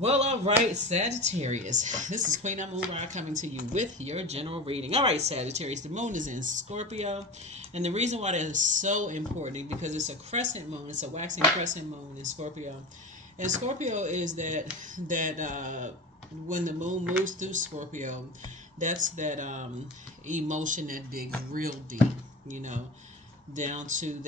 Well, all right, Sagittarius. This is Queen Amun Ra coming to you with your general reading. All right, Sagittarius, the moon is in Scorpio. And the reason why that is so important is because it's a crescent moon. It's a waxing crescent moon in Scorpio. And Scorpio is that when the moon moves through Scorpio, that's that emotion that digs real deep, you know, down to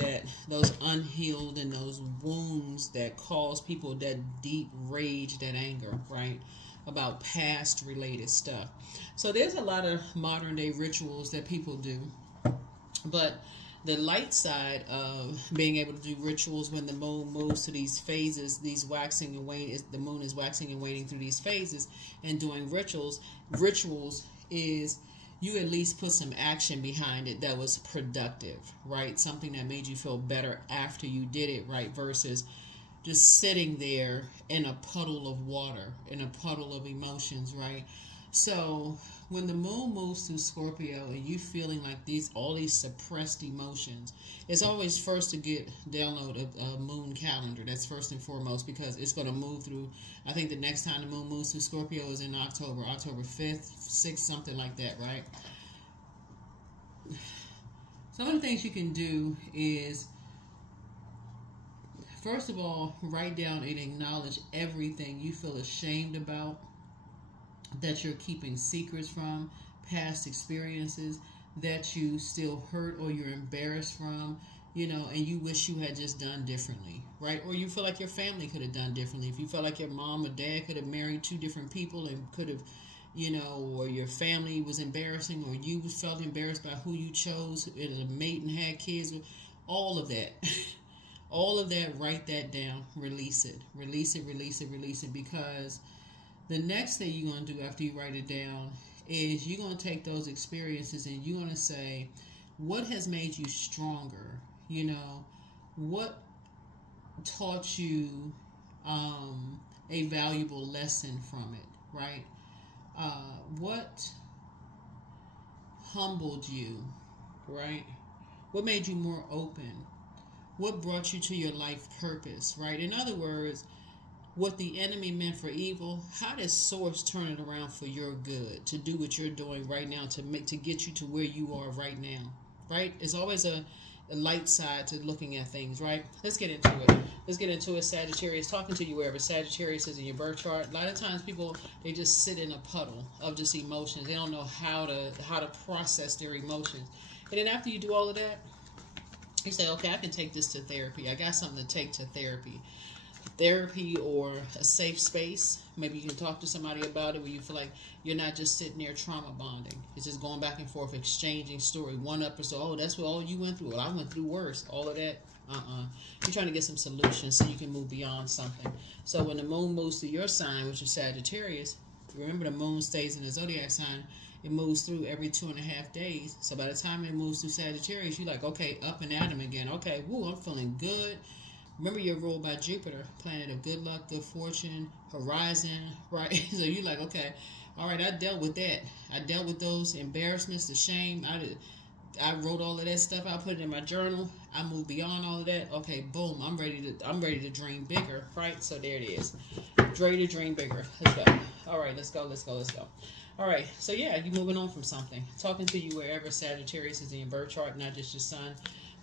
those unhealed and those wounds that cause people that deep rage, that anger, right, about past related stuff. So there's a lot of modern day rituals that people do, but the light side of being able to do rituals when the moon moves to these phases, these waxing and waning, the moon is waxing and waning through these phases, and doing rituals is you at least put some action behind it that was productive, right? Something that made you feel better after you did it, right? Versus just sitting there in a puddle of water, in a puddle of emotions, right? So when the moon moves through Scorpio and you feeling like all these suppressed emotions, it's always first to download a moon calendar. That's first and foremost, because it's going to move through. I think the next time the moon moves through Scorpio is in October 5th, 6th, something like that, right? Some of the things you can do is, first of all, write down and acknowledge everything you feel ashamed about, that you're keeping secrets from, past experiences that you still hurt or you're embarrassed from, you know, and you wish you had just done differently, right? Or you feel like your family could have done differently. If you felt like your mom or dad could have married two different people and could have, you know, or your family was embarrassing, or you felt embarrassed by who you chose as a mate and had kids with, all of that. All of that, write that down, release it, release it, release it, release it, because the next thing you're going to do after you write it down is you're going to take those experiences and you're going to say, what has made you stronger? You know, what taught you a valuable lesson from it, right? What humbled you, right? What made you more open? What brought you to your life purpose, right? In other words, what the enemy meant for evil, how does source turn it around for your good, to do what you're doing right now, to get you to where you are right now, right? It's always a light side to looking at things, right? Let's get into it. Let's get into it, Sagittarius. Talking to you wherever Sagittarius is in your birth chart. A lot of times people, they just sit in a puddle of just emotions. They don't know how to process their emotions. And then after you do all of that, you say, okay, I can take this to therapy. I got something to take to therapy or a safe space. Maybe you can talk to somebody about it where you feel like you're not just sitting there trauma bonding. It's just going back and forth, exchanging story. One episode, oh, that's what all you went through. Well, I went through worse. All of that. You're trying to get some solutions so you can move beyond something. So when the moon moves through your sign, which is Sagittarius, remember the moon stays in the Zodiac sign. It moves through every 2.5 days. So by the time it moves through Sagittarius, you're like, okay, up and at 'em again. Okay, woo, I'm feeling good. Remember, you're ruled by Jupiter, planet of good luck, good fortune, horizon, right? So you're like, okay, all right, I dealt with that. I dealt with those embarrassments, the shame. I wrote all of that stuff. I put it in my journal. I moved beyond all of that. Okay, boom, I'm ready to dream bigger, right? So there it is. Ready to dream bigger. Let's go. All right, let's go. All right, so yeah, you're moving on from something. Talking to you wherever Sagittarius is in your birth chart, not just your sun,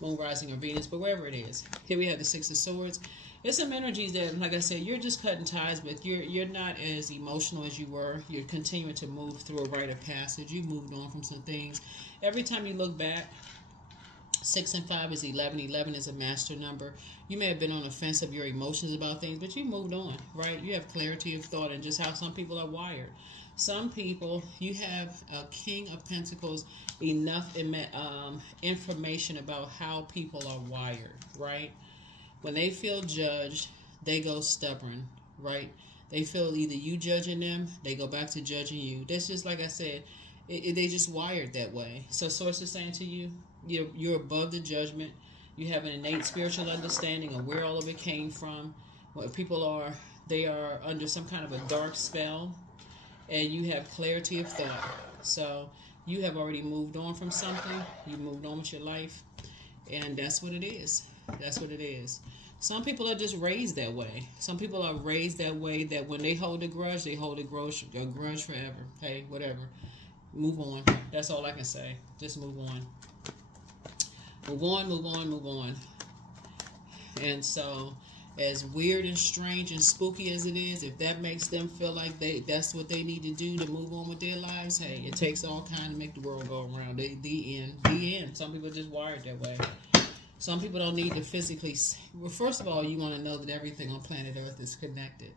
moon, rising, or Venus, but wherever it is. Here we have the Six of Swords. There's some energies that, like I said, you're just cutting ties with. You're not as emotional as you were. You're continuing to move through a rite of passage. You moved on from some things. Every time you look back, 6 and 5 is 11. 11 is a master number. You may have been on the fence of your emotions about things, but you moved on, right? You have clarity of thought and just how some people are wired. Some people, you have a King of Pentacles, enough information about how people are wired, right? When they feel judged, they go stubborn, right? They feel either you judging them, they go back to judging you. That's just, like I said, they just wired that way. So Source is saying to you, you're above the judgment. You have an innate spiritual understanding of where all of it came from. What people are, they are under some kind of a dark spell. And you have clarity of thought. So you have already moved on from something. You moved on with your life. And that's what it is. That's what it is. Some people are just raised that way. Some people are raised that way that when they hold a grudge, they hold a grudge forever. Hey, whatever. Move on. That's all I can say. Just move on. Move on, move on, move on. And so, as weird and strange and spooky as it is, if that makes them feel like that's what they need to do to move on with their lives, hey, it takes all kind to make the world go around. The end. The end. Some people are just wired that way. Some people don't need to physically... Well, first of all, you want to know that everything on planet Earth is connected.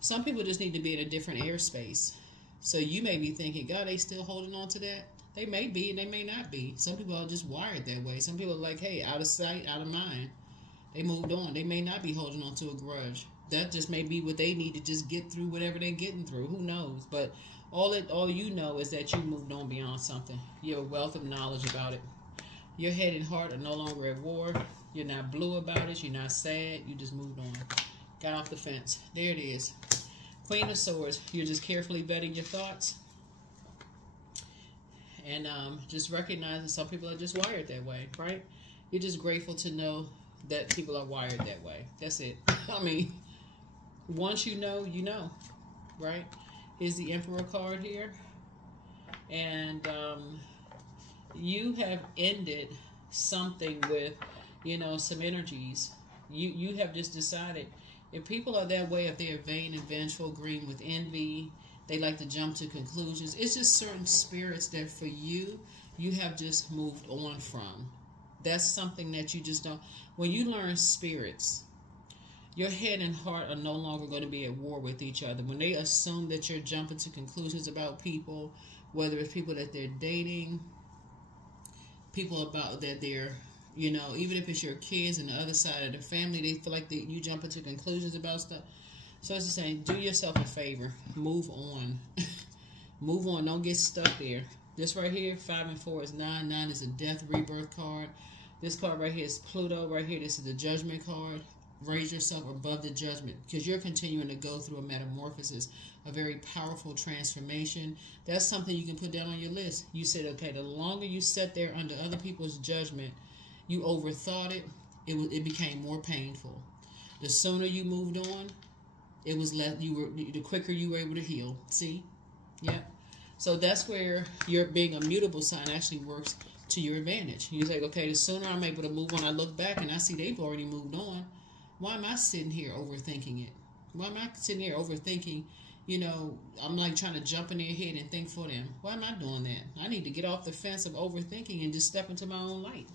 Some people just need to be in a different airspace. So you may be thinking, God, they still holding on to that? They may be and they may not be. Some people are just wired that way. Some people are like, hey, out of sight, out of mind. They moved on. They may not be holding on to a grudge. That just may be what they need to just get through whatever they're getting through. Who knows? But all you know is that you moved on beyond something. You're a wealth of knowledge about it. Your head and heart are no longer at war. You're not blue about it. You're not sad. You just moved on. Got off the fence. There it is. Queen of Swords. You're just carefully vetting your thoughts. And just recognizing some people are just wired that way, right? You're just grateful to know that people are wired that way. That's it. I mean, once you know, right? Here's the Emperor card here. And you have ended something with, some energies. You have just decided, if people are that way, if they are vain and vengeful, green with envy, they like to jump to conclusions. It's just certain spirits that for you have just moved on from. That's something that you just don't. When you learn spirits, your head and heart are no longer going to be at war with each other. When they assume that you're jumping to conclusions about people, whether it's people that they're dating, people about that they're, even if it's your kids and the other side of the family, they feel like you jump into conclusions about stuff. So it's just saying, do yourself a favor. Move on. Move on. Don't get stuck there. This right here, 5 and 4 is 9. 9 is a death rebirth card. This card right here is Pluto. Right here, this is the judgment card. Raise yourself above the judgment because you're continuing to go through a metamorphosis, a very powerful transformation. That's something you can put down on your list. You said, okay, the longer you sat there under other people's judgment, you overthought it, it became more painful. The sooner you moved on, it was less. The quicker you were able to heal. See, yeah. So that's where your being a mutable sign actually works to your advantage. You say, okay, the sooner I'm able to move on, I look back and I see they've already moved on. Why am I sitting here overthinking it? Why am I sitting here overthinking? I'm like trying to jump in their head and think for them. Why am I doing that? I need to get off the fence of overthinking and just step into my own light.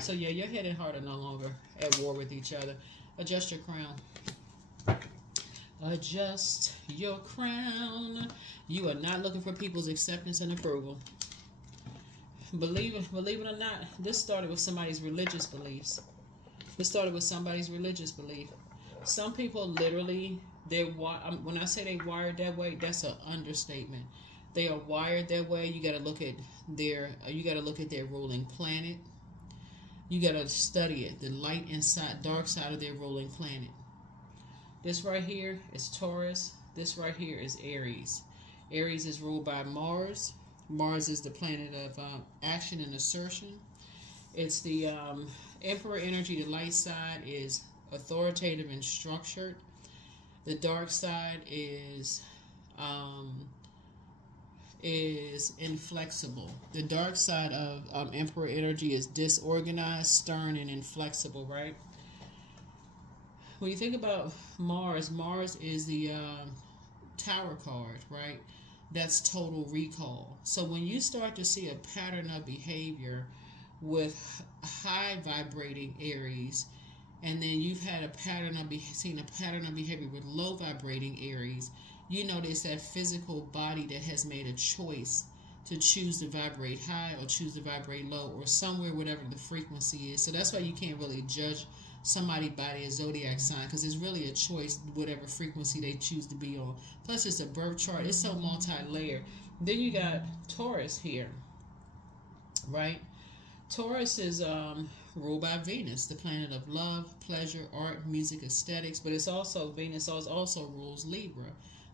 So yeah, your head and heart are no longer at war with each other. Adjust your crown. Adjust your crown. You are not looking for people's acceptance and approval. Believe it or not, this started with somebody's religious beliefs. This started with somebody's religious belief. Some people literally, when I say they wired that way, that's an understatement. They are wired that way. You got to look at their ruling planet. You got to study it, the light and dark side of their ruling planet. This right here is Taurus. This right here is Aries. Aries is ruled by Mars. Mars is the planet of action and assertion. It's the Emperor energy. The light side is authoritative and structured. The dark side is inflexible. The dark side of Emperor energy is disorganized, stern, and inflexible, right? When you think about Mars, Mars is the Tower card, right? That's total recall. So when you start to see a pattern of behavior with high vibrating Aries, and then you've had seen a pattern of behavior with low vibrating Aries, you notice that physical body that has made a choice to choose to vibrate high or choose to vibrate low or somewhere, whatever the frequency is. So that's why you can't really judge somebody by their zodiac sign, because it's really a choice, whatever frequency they choose to be on. Plus, it's a birth chart. It's so multi-layered. Then you got Taurus here, right? Taurus is ruled by Venus, the planet of love, pleasure, art, music, aesthetics. But it's also, Venus also rules Libra,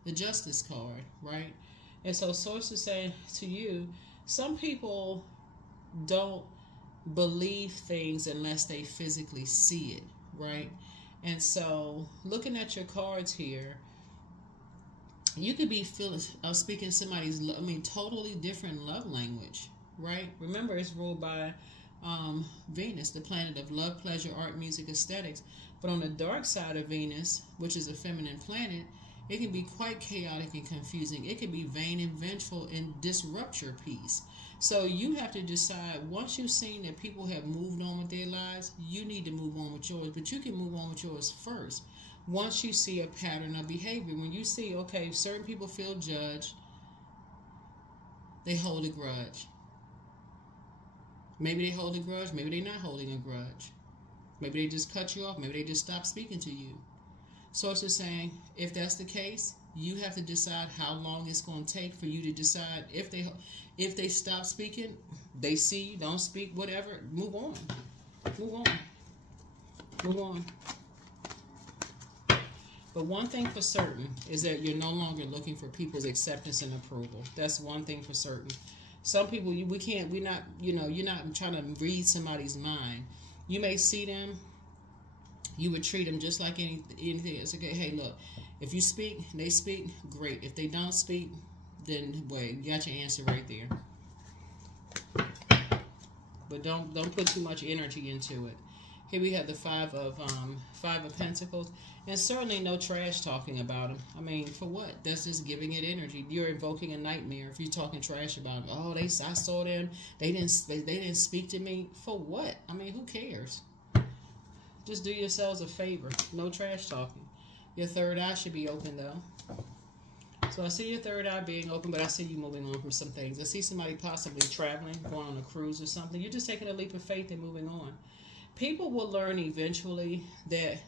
the Justice card, right? And so sources say to you, some people don't believe things unless they physically see it, right? And so, looking at your cards here, you could be speaking somebody's, totally different love language, right? Remember, it's ruled by Venus, the planet of love, pleasure, art, music, aesthetics. But on the dark side of Venus, which is a feminine planet, it can be quite chaotic and confusing. It can be vain and vengeful and disrupt your peace. So you have to decide, once you've seen that people have moved on with their lives, you need to move on with yours. But you can move on with yours first. Once you see a pattern of behavior, when you see, okay, certain people feel judged, they hold a grudge. Maybe they hold a grudge, maybe they're not holding a grudge. Maybe they just cut you off, maybe they just stop speaking to you. So it's just saying, if that's the case, you have to decide how long it's going to take for you to decide. If they stop speaking, they see you, don't speak, whatever, move on. Move on. Move on. But one thing for certain is that you're no longer looking for people's acceptance and approval. That's one thing for certain. Some people, we're not, you're not trying to read somebody's mind. You may see them, you would treat them just like anything else. Okay, hey, look, if you speak, they speak, great. If they don't speak, then wait, you got your answer right there. But don't put too much energy into it. Here we have the Five of Pentacles, and certainly no trash talking about them. I mean, for what? That's just giving it energy. You're invoking a nightmare if you're talking trash about them. Oh, I saw them. They didn't speak to me. For what? I mean, who cares? Just do yourselves a favor. No trash talking. Your third eye should be open though. So I see your third eye being open, but I see you moving on from some things. I see somebody possibly traveling, going on a cruise or something. You're just taking a leap of faith and moving on. People will learn eventually that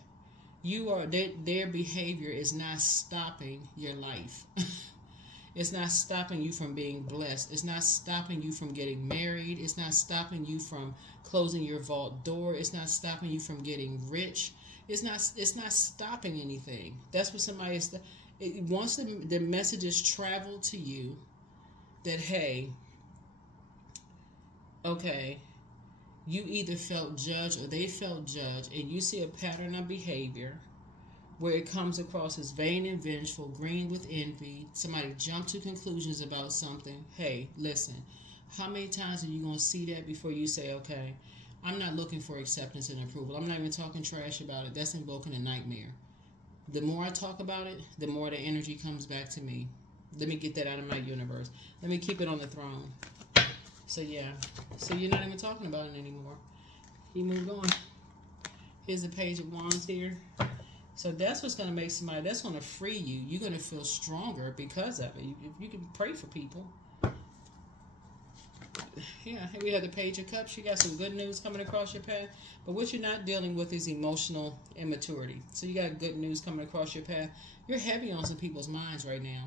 their behavior is not stopping your life. It's not stopping you from being blessed. It's not stopping you from getting married. It's not stopping you from closing your vault door. It's not stopping you from getting rich. It's not stopping anything. That's what somebody is. Once the messages travel to you that, hey, okay, you either felt judged or they felt judged, and you see a pattern of behavior where it comes across as vain and vengeful, green with envy, somebody jumped to conclusions about something. Hey, listen, how many times are you going to see that before you say, okay, I'm not looking for acceptance and approval. I'm not even talking trash about it. That's invoking a nightmare. The more I talk about it, the more the energy comes back to me. Let me get that out of my universe. Let me keep it on the throne. So yeah, so you're not even talking about it anymore. You moved on. Here's the Page of Wands here. So that's what's going to make somebody, that's going to free you. You're going to feel stronger because of it. You can pray for people. Yeah, here we have the Page of Cups. You got some good news coming across your path. But what you're not dealing with is emotional immaturity. So you got good news coming across your path. You're heavy on some people's minds right now.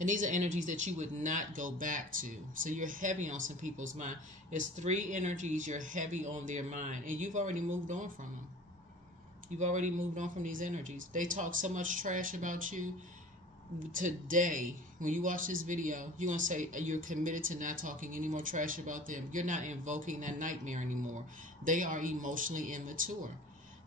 And these are energies that you would not go back to. So you're heavy on some people's mind. It's 3 energies you're heavy on their mind. And you've already moved on from them. You've already moved on from these energies. They talk so much trash about you. Today, when you watch this video, you're going to say you're committed to not talking any more trash about them. You're not invoking that nightmare anymore. They are emotionally immature.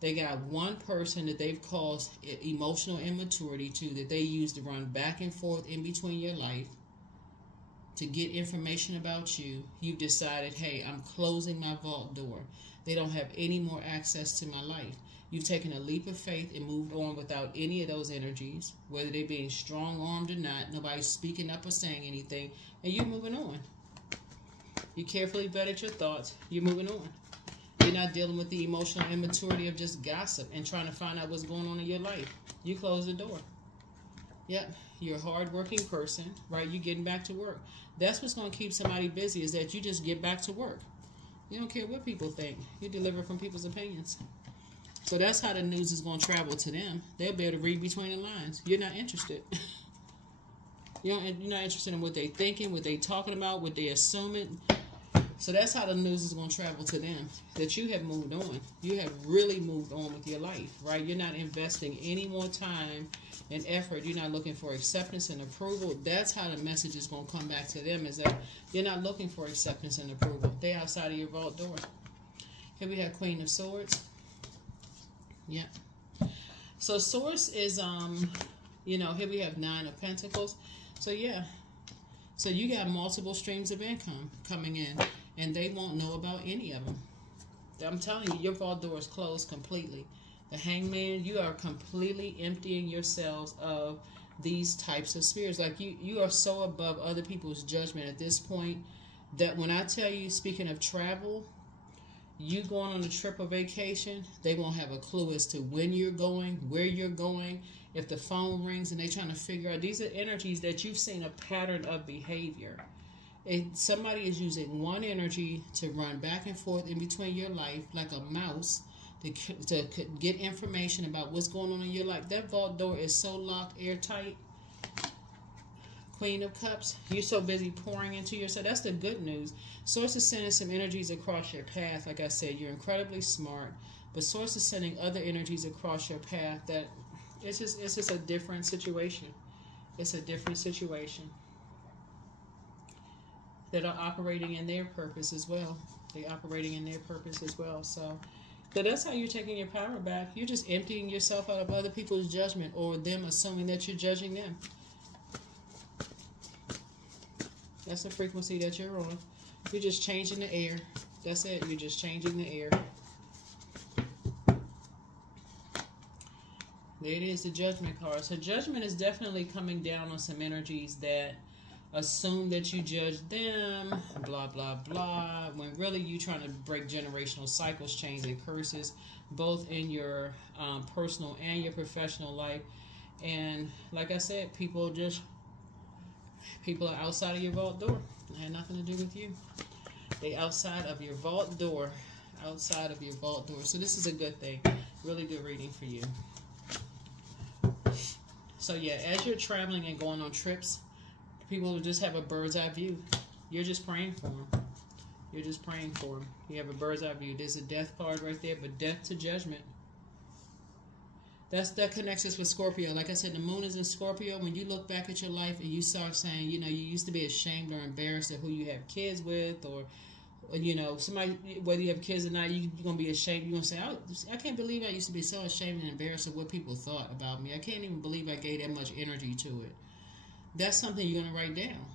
They got one person that they've caused emotional immaturity to, that they use to run back and forth in between your life to get information about you. You've decided, hey, I'm closing my vault door. They don't have any more access to my life. You've taken a leap of faith and moved on without any of those energies, whether they're being strong-armed or not. Nobody's speaking up or saying anything, and you're moving on. You carefully vetted your thoughts. You're moving on. You're not dealing with the emotional immaturity of just gossip and trying to find out what's going on in your life. You close the door. Yep, you're a hard-working person, right? You're getting back to work. That's what's going to keep somebody busy, is that you just get back to work. You don't care what people think. You deliver from people's opinions. So that's how the news is going to travel to them. They'll be able to read between the lines. You're not interested. You're not interested in what they're thinking, what they're talking about, what they're assuming. So that's how the news is going to travel to them, that you have moved on. You have really moved on with your life, right? You're not investing any more time and effort. You're not looking for acceptance and approval. That's how the message is going to come back to them, is that you're not looking for acceptance and approval. They're outside of your vault door. Here we have Queen of Swords. Yep. So source is, you know, here we have 9 of Pentacles. So yeah. So you got multiple streams of income coming in, and they won't know about any of them. I'm telling you, your vault door is closed completely. The Hangman, you are completely emptying yourselves of these types of spirits. Like you are so above other people's judgment at this point that when I tell you, speaking of travel, you going on a trip or vacation, they won't have a clue as to when you're going, where you're going. If the phone rings and they're trying to figure out, these are energies that you've seen a pattern of behavior. Somebody is using one energy to run back and forth in between your life like a mouse to get information about what's going on in your life. That vault door is so locked, airtight. Queen of Cups, you're so busy pouring into yourself. That's the good news. Source is sending some energies across your path. Like I said, you're incredibly smart, but Source is sending other energies across your path that it's just a different situation. It's a different situation that are operating in their purpose as well. They're operating in their purpose as well. So that's how you're taking your power back. You're just emptying yourself out of other people's judgment or them assuming that you're judging them. That's the frequency that you're on. You're just changing the air. That's it. You're just changing the air. There it is, the Judgment card. So Judgment is definitely coming down on some energies that assume that you judge them, blah, blah, blah, when really you're trying to break generational cycles, chains, and curses, both in your personal and your professional life. And like I said, people are outside of your vault door. It had nothing to do with you. They outside of your vault door. Outside of your vault door. So this is a good thing. Really good reading for you. So yeah, as you're traveling and going on trips, people will just have a bird's eye view. You're just praying for them. You're just praying for them. You have a bird's eye view. There's a death card right there, but death to judgment. That connects us with Scorpio. Like I said, the moon is in Scorpio. When you look back at your life and you start saying, you know, you used to be ashamed or embarrassed of who you have kids with, or you know, somebody, whether you have kids or not, you're going to be ashamed. You're going to say, I can't believe I used to be so ashamed and embarrassed of what people thought about me. I can't even believe I gave that much energy to it. That's something you're going to write down.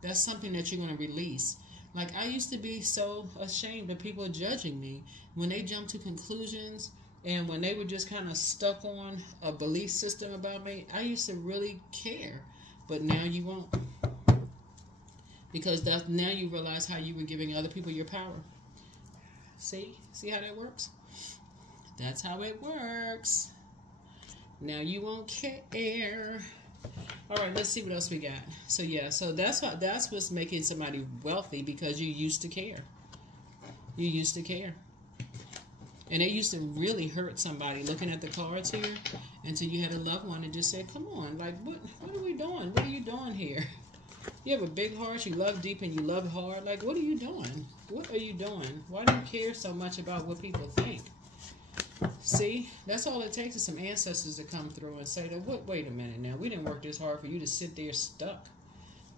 That's something that you're going to release. Like, I used to be so ashamed of people judging me when they jumped to conclusions and when they were just kind of stuck on a belief system about me. I used to really care, but now you won't. Because now you realize how you were giving other people your power. See how that works? That's how it works. Now you won't care. All right, let's see what else we got. So yeah, so that's what's making somebody wealthy, because you used to care. You used to care. And it used to really hurt somebody looking at the cards here until you had a loved one and just said, come on, like, what are we doing? What are you doing here? You have a big heart, you love deep and you love hard. Like, what are you doing? What are you doing? Why do you care so much about what people think? See, that's all it takes is some ancestors to come through and say, wait a minute now, we didn't work this hard for you to sit there stuck,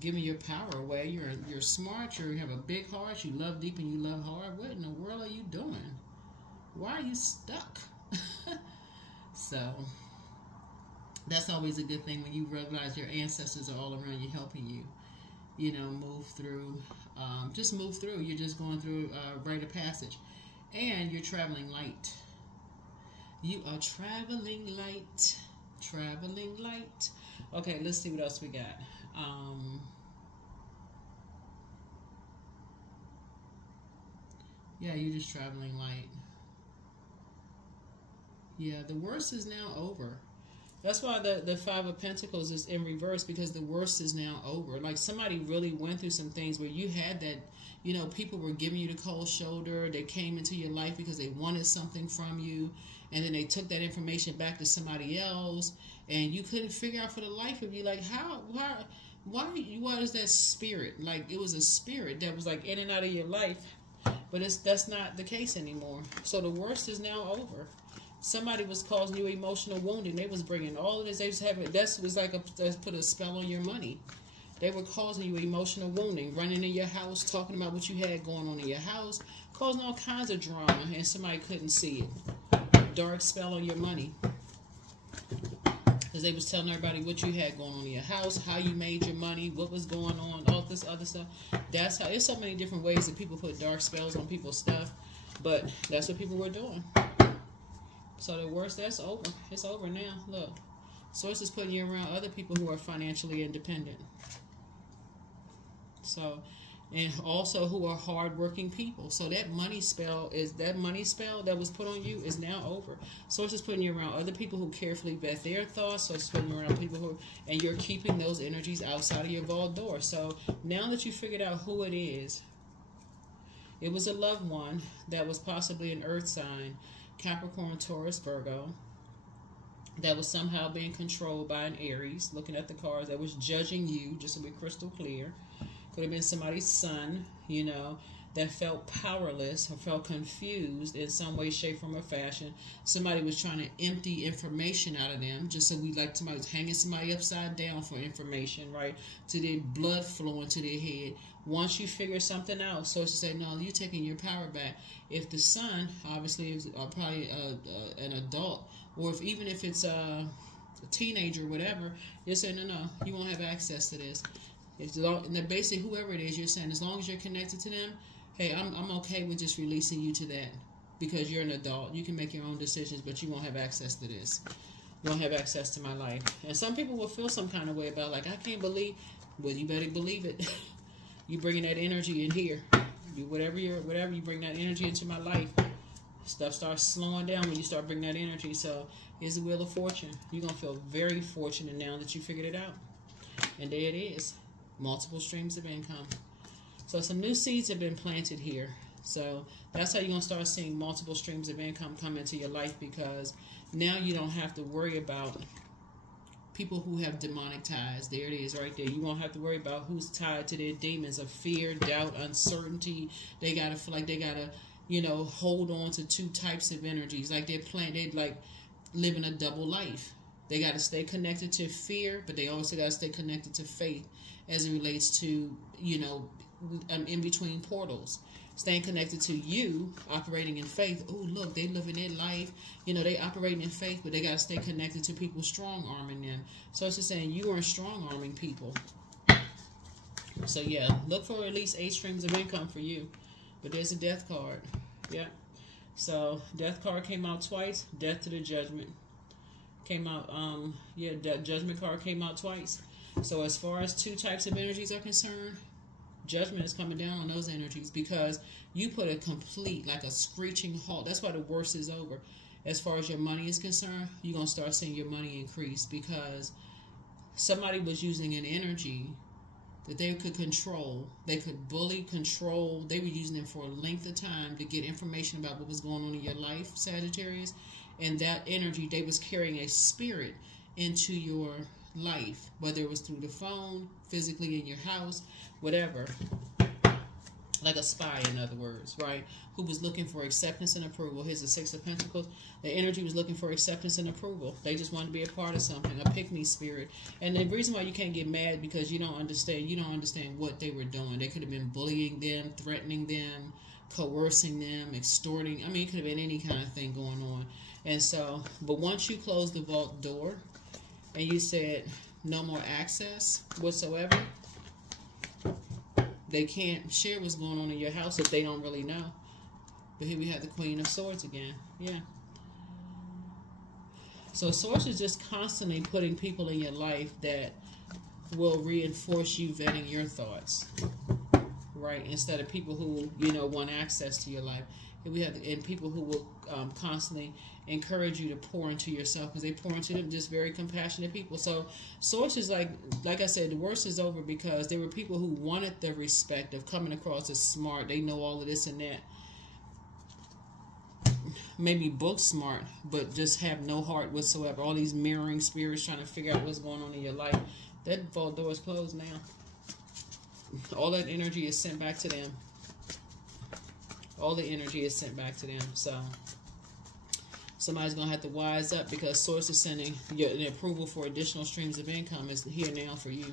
giving your power away. You're smart, you have a big heart, you love deep and you love hard. What in the world are you doing? Why are you stuck? So that's always a good thing when you realize your ancestors are all around you helping you, you know, move through. Just move through. You're just going through a rite of passage. And you're traveling light. You are traveling light. Traveling light. Okay, let's see what else we got. Yeah, you're just traveling light. Yeah, the worst is now over. That's why the Five of Pentacles is in reverse, because the worst is now over. Like, somebody really went through some things where you had that, you know, people were giving you the cold shoulder. They came into your life because they wanted something from you, and then they took that information back to somebody else, and you couldn't figure out for the life of you, like, why is that spirit? Like, it was a spirit that was like in and out of your life, but that's not the case anymore. So the worst is now over. Somebody was causing you emotional wounding. They was bringing all of this. They was having, that was like put a spell on your money. They were causing you emotional wounding, running in your house, talking about what you had going on in your house, causing all kinds of drama, and somebody couldn't see it. dark spell on your money. Because they was telling everybody what you had going on in your house, how you made your money, what was going on, all this other stuff. That's how, there's so many different ways that people put dark spells on people's stuff. But that's what people were doing. So the worst, that's over. It's over now. Look. Source is putting you around other people who are financially independent. So, and also who are hardworking people. So that money spell that was put on you is now over. Source is putting you around other people who carefully vet their thoughts. So it's putting you around people who, and you're keeping those energies outside of your vault door. So now that you figured out who it is, it was a loved one that was possibly an earth sign, Capricorn, Taurus, Virgo, that was somehow being controlled by an Aries, looking at the cards, that was judging you, just to be crystal clear. Could have been somebody's son, you know, that felt powerless or felt confused in some way, shape, form, or fashion. Somebody was trying to empty information out of them, just so we like somebody was hanging somebody upside down for information, right? To their blood flowing to their head. Once you figure something out, so to say, no, you're taking your power back. If the son, obviously, is probably an adult, or even if it's a teenager or whatever, you're saying, no, you won't have access to this. And basically, whoever it is, you're saying, as long as you're connected to them, hey, I'm okay with just releasing you to that, because you're an adult. You can make your own decisions, but you won't have access to this. You won't have access to my life. And some people will feel some kind of way about, like, I can't believe. Well, you better believe it. You bringing that energy in here. Whatever you bring that energy into my life. Stuff starts slowing down when you start bringing that energy. So here's the Wheel of Fortune. You're gonna feel very fortunate now that you figured it out. And there it is. Multiple streams of income. So some new seeds have been planted here. So that's how you're going to start seeing multiple streams of income come into your life, because now you don't have to worry about people who have demonic ties. There it is right there. You won't have to worry about who's tied to their demons of fear, doubt, uncertainty. They got to feel like they got to, you know, hold on to two types of energies. Like they're like living a double life. They got to stay connected to fear, but they also got to stay connected to faith as it relates to, you know, in between portals. Staying connected to you, operating in faith. Oh, look, they living their life. You know, they operating in faith, but they got to stay connected to people strong-arming them. So it's just saying you are strong-arming people. So, yeah, look for at least 8 streams of income for you. But there's a death card. Yeah. So, death card came out twice. Death to the judgment. Came out, judgment card came out twice. So as far as 2 types of energies are concerned, judgment is coming down on those energies, because you put a complete, like a screeching halt. That's why the worst is over. As far as your money is concerned, you're going to start seeing your money increase, because somebody was using an energy that they could control. They could bully, control. They were using it for a length of time to get information about what was going on in your life, Sagittarius. And that energy, they was carrying a spirit into your life, whether it was through the phone, physically in your house, whatever. Like a spy, in other words, right? Who was looking for acceptance and approval. Here's the 6 of Pentacles. The energy was looking for acceptance and approval. They just wanted to be a part of something, a pick-me spirit. And the reason why you can't get mad, because you don't understand what they were doing. They could have been bullying them, threatening them, coercing them, extorting. I mean, it could have been any kind of thing going on. And so, but once you close the vault door and you said no more access whatsoever, they can't share what's going on in your house if they don't really know. But here we have the Queen of Swords again. Yeah. So Source is just constantly putting people in your life that will reinforce you vetting your thoughts, right? Instead of people who, you know, want access to your life. Here we have, and people who will constantly encourage you to pour into yourself, because they pour into them, just very compassionate people. So Source is like I said, the worst is over, because there were people who wanted the respect of coming across as smart. They know all of this and that. Maybe book smart, but just have no heart whatsoever. All these mirroring spirits trying to figure out what's going on in your life. That vault door is closed now. All that energy is sent back to them. All the energy is sent back to them. So somebody's going to have to wise up, because Source is sending the approval for additional streams of income is here now for you.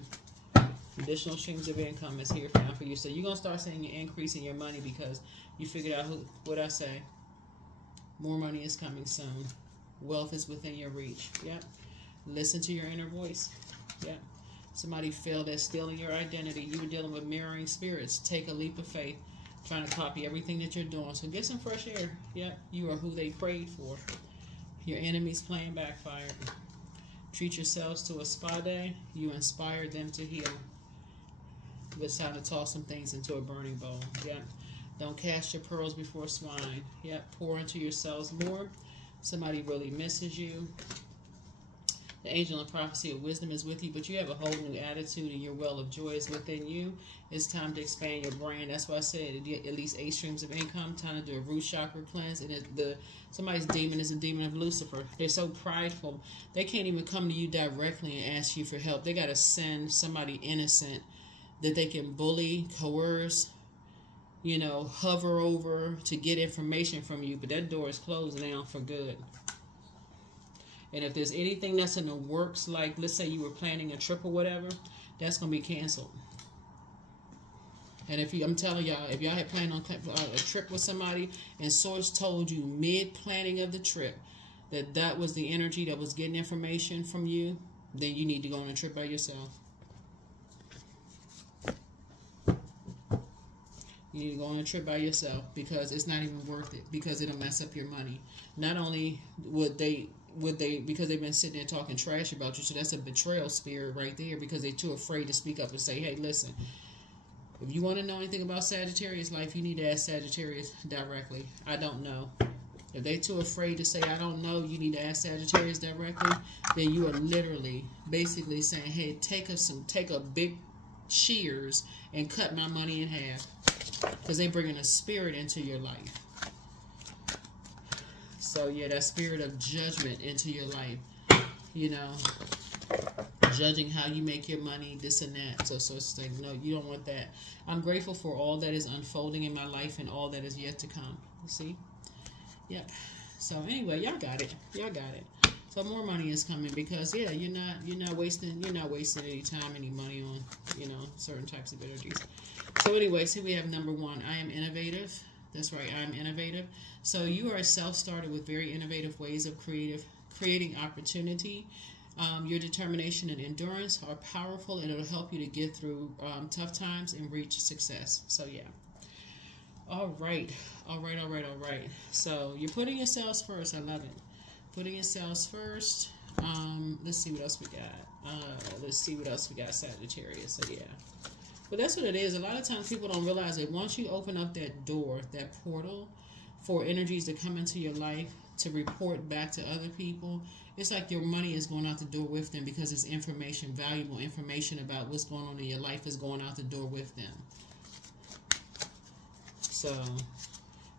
Additional streams of income is here now for you. So you're going to start seeing an increase in your money, because you figured out what I say. More money is coming soon. Wealth is within your reach. Yep. Listen to your inner voice. Yep. Somebody failed at stealing your identity. You were dealing with mirroring spirits. Take a leap of faith. Trying to copy everything that you're doing. So get some fresh air. Yep. You are who they prayed for. Your enemy's plan backfired. Treat yourselves to a spa day. You inspired them to heal. It's time to toss some things into a burning bowl. Yep. Don't cast your pearls before swine. Yep. Pour into yourselves more. Somebody really misses you. The angel and prophecy of wisdom is with you, but you have a whole new attitude and your well of joy is within you. It's time to expand your brand. That's why I said at least 8 streams of income. Time to do a root chakra cleanse. And somebody's demon is a demon of Lucifer. They're so prideful. They can't even come to you directly and ask you for help. They got to send somebody innocent that they can bully, coerce, you know, hover over to get information from you. But that door is closed now for good. And if there's anything that's in the works, like let's say you were planning a trip or whatever, that's going to be canceled. And I'm telling y'all, if y'all had planned on a trip with somebody and source told you mid-planning of the trip that was the energy that was getting information from you, then you need to go on a trip by yourself. You need to go on a trip by yourself because it's not even worth it, because it'll mess up your money. Not only would they because they've been sitting there talking trash about you, so that's a betrayal spirit right there, because they're too afraid to speak up and say, hey, listen, if you want to know anything about Sagittarius life, you need to ask Sagittarius directly. I don't know. If they're too afraid to say, I don't know, you need to ask Sagittarius directly, then you are literally basically saying, hey, take a big shears and cut my money in half, because they're bringing a spirit into your life. So yeah, that spirit of judgment into your life, you know, judging how you make your money, this and that. So it's like, no, you don't want that. I'm grateful for all that is unfolding in my life and all that is yet to come. You see? Yep. So anyway, y'all got it. Y'all got it. So more money is coming because yeah, you're not wasting any time, any money on, you know, certain types of energies. So anyway, see, we have number 1. I am innovative. That's right, I'm innovative. So you are a self-starter with very innovative ways of creating opportunity. Your determination and endurance are powerful, and it'll help you to get through tough times and reach success. So yeah. All right. So you're putting yourselves first. I love it. Putting yourselves first. Let's see what else we got. Sagittarius. So yeah. But that's what it is. A lot of times people don't realize that once you open up that door, that portal for energies to come into your life, to report back to other people, it's like your money is going out the door with them, because it's information, valuable information about what's going on in your life is going out the door with them. So,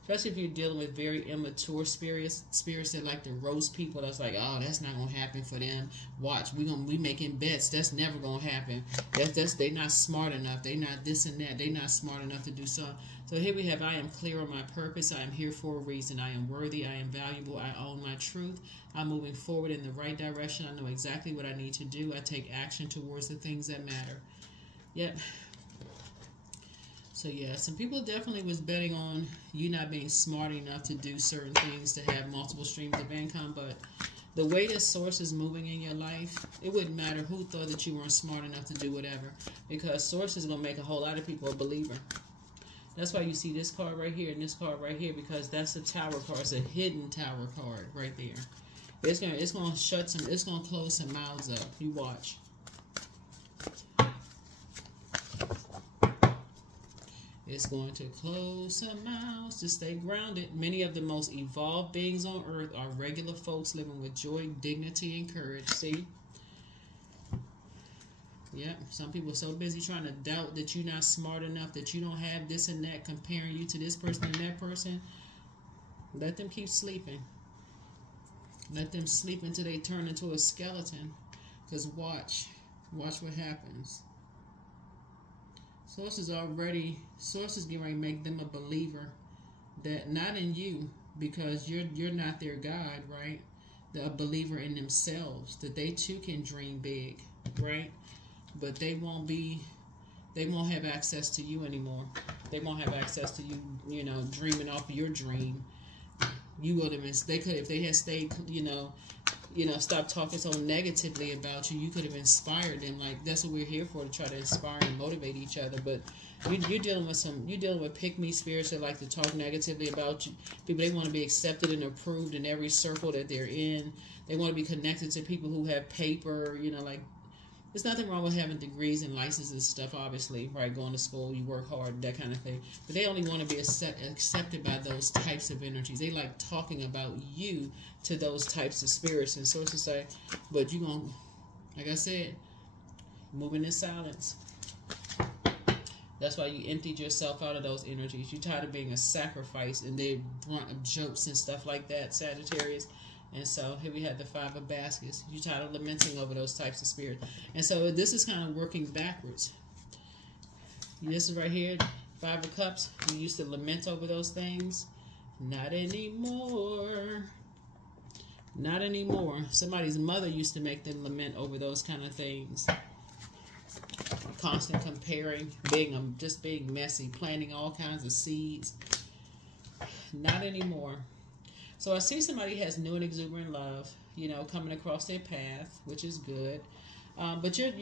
especially if you're dealing with very immature spirits that like to roast people. That's like, oh, that's not gonna happen for them. Watch, we making bets. That's never gonna happen. They not smart enough. They not this and that. They not smart enough to do so. So here we have, I am clear on my purpose. I am here for a reason. I am worthy. I am valuable. I own my truth. I'm moving forward in the right direction. I know exactly what I need to do. I take action towards the things that matter. Yep. So yeah, some people definitely was betting on you not being smart enough to do certain things, to have multiple streams of income. But the way this source is moving in your life, it wouldn't matter who thought that you weren't smart enough to do whatever, because source is going to make a whole lot of people a believer. That's why you see this card right here and this card right here, because that's the tower card. It's a hidden tower card right there. It's gonna close some mouths up. You watch. It's going to close some mouths to stay grounded. Many of the most evolved beings on earth are regular folks living with joy, dignity, and courage. See? Yep. Some people are so busy trying to doubt that you're not smart enough, that you don't have this and that, comparing you to this person and that person. Let them keep sleeping. Let them sleep until they turn into a skeleton. Because watch what happens. Source is getting ready to make them a believer, that not in you, because you're not their God, right? They're a believer in themselves, that they too can dream big, right? But they won't have access to you anymore. They won't have access to you, you know, dreaming off your dream. You would have been, they could, if they had stayed, stop talking so negatively about you, you could have inspired them. Like, that's what we're here for, to try to inspire and motivate each other. But you're dealing with pick-me spirits that like to talk negatively about you. People, they want to be accepted and approved in every circle that they're in. They want to be connected to people who have paper, like, there's nothing wrong with having degrees and licenses and stuff, obviously, right? Going to school, you work hard, that kind of thing. But they only want to be accepted by those types of energies. They like talking about you to those types of spirits. And sources say, but you're going to, like I said, moving in silence. That's why you emptied yourself out of those energies. You're tired of being a sacrifice and the brunt of jokes and stuff like that, Sagittarius. And so here we have the 5 of baskets. You're tired of lamenting over those types of spirits. And so this is kind of working backwards. This is right here, 5 of cups. You used to lament over those things. Not anymore. Not anymore. Somebody's mother used to make them lament over those kind of things. Constant comparing, just being messy, planting all kinds of seeds. Not anymore. So I see somebody has new and exuberant love, coming across their path, which is good. But you're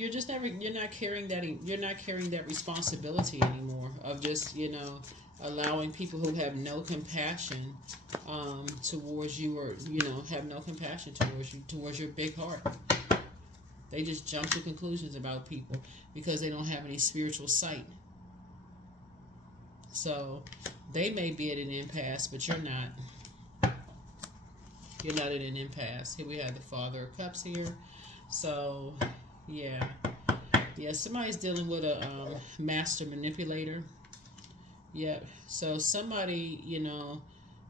not carrying that responsibility anymore of just, allowing people who have no compassion towards you, or have no compassion towards you, towards your big heart. They just jump to conclusions about people because they don't have any spiritual sight. So they may be at an impasse, but you're not. You're not at an impasse. Here we have the Father of Cups here. So, yeah. Yeah, somebody's dealing with a master manipulator. Yep. So somebody,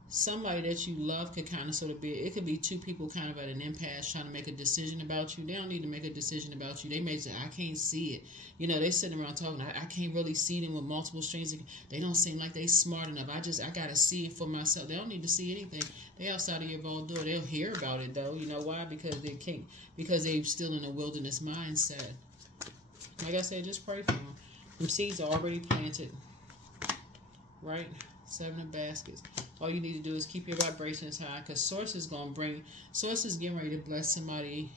somebody that you love could kind of sort of be, it could be two people kind of at an impasse trying to make a decision about you. They don't need to make a decision about you. They may say, I can't see it. They're sitting around talking, I can't really see them with multiple strings. They don't seem like they smart enough. I got to see it for myself. They don't need to see anything. They outside of your vault door. They'll hear about it, though. You know why? Because they can't, because they're still in a wilderness mindset. Like I said, just pray for them. Them seeds are already planted. Right? 7 of baskets. All you need to do is keep your vibrations high, because Source is getting ready to bless somebody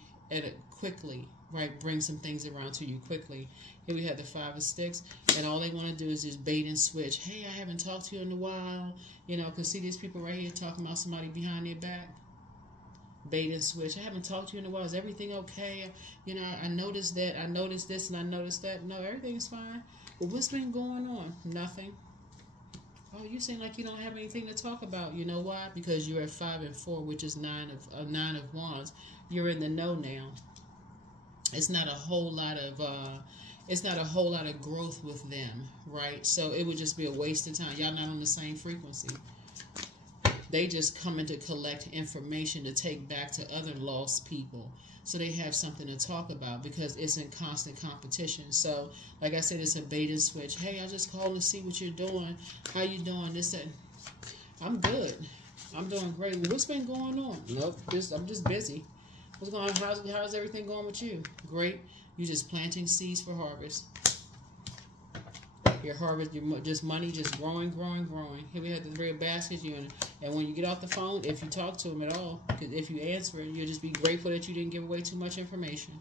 quickly, right? Bring some things around to you quickly. Here we have the 5 of sticks, and all they want to do is just bait and switch. Hey, I haven't talked to you in a while, because see these people right here talking about somebody behind their back. Bait and switch. I haven't talked to you in a while. Is everything okay? I noticed that. I noticed this and I noticed that. No, everything's fine. Well, what's been going on? Nothing. Oh, you seem like you don't have anything to talk about. You know why? Because you're at 5 and 4, which is 9 of wands. You're in the know now. It's not a whole lot of growth with them, right? So it would just be a waste of time. Y'all not on the same frequency. They just coming to collect information to take back to other lost people, so they have something to talk about, because it's in constant competition. So, like I said, it's a bait and switch. Hey, I just called to see what you're doing. How you doing? This, that. I'm good. I'm doing great. What's been going on? Nope, I'm just busy. What's going on? How's everything going with you? Great. You're just planting seeds for harvest. Your harvest, just money, just growing, growing, growing. Here we have the 3 of baskets. And when you get off the phone, if you talk to them at all, because if you answer it, you'll just be grateful that you didn't give away too much information.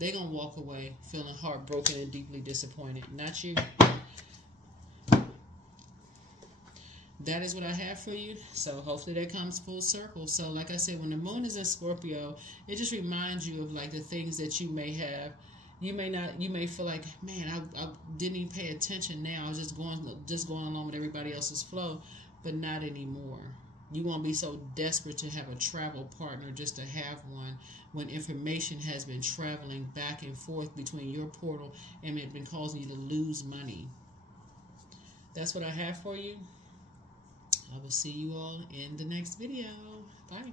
They're going to walk away feeling heartbroken and deeply disappointed. Not you. That is what I have for you. So hopefully that comes full circle. So like I said, when the moon is in Scorpio, it just reminds you of like the things that you may have. You may feel like, man, I didn't even pay attention now. I was just going along with everybody else's flow, but not anymore. You won't be so desperate to have a travel partner just to have one, when information has been traveling back and forth between your portal and it's been causing you to lose money. That's what I have for you. I will see you all in the next video. Bye.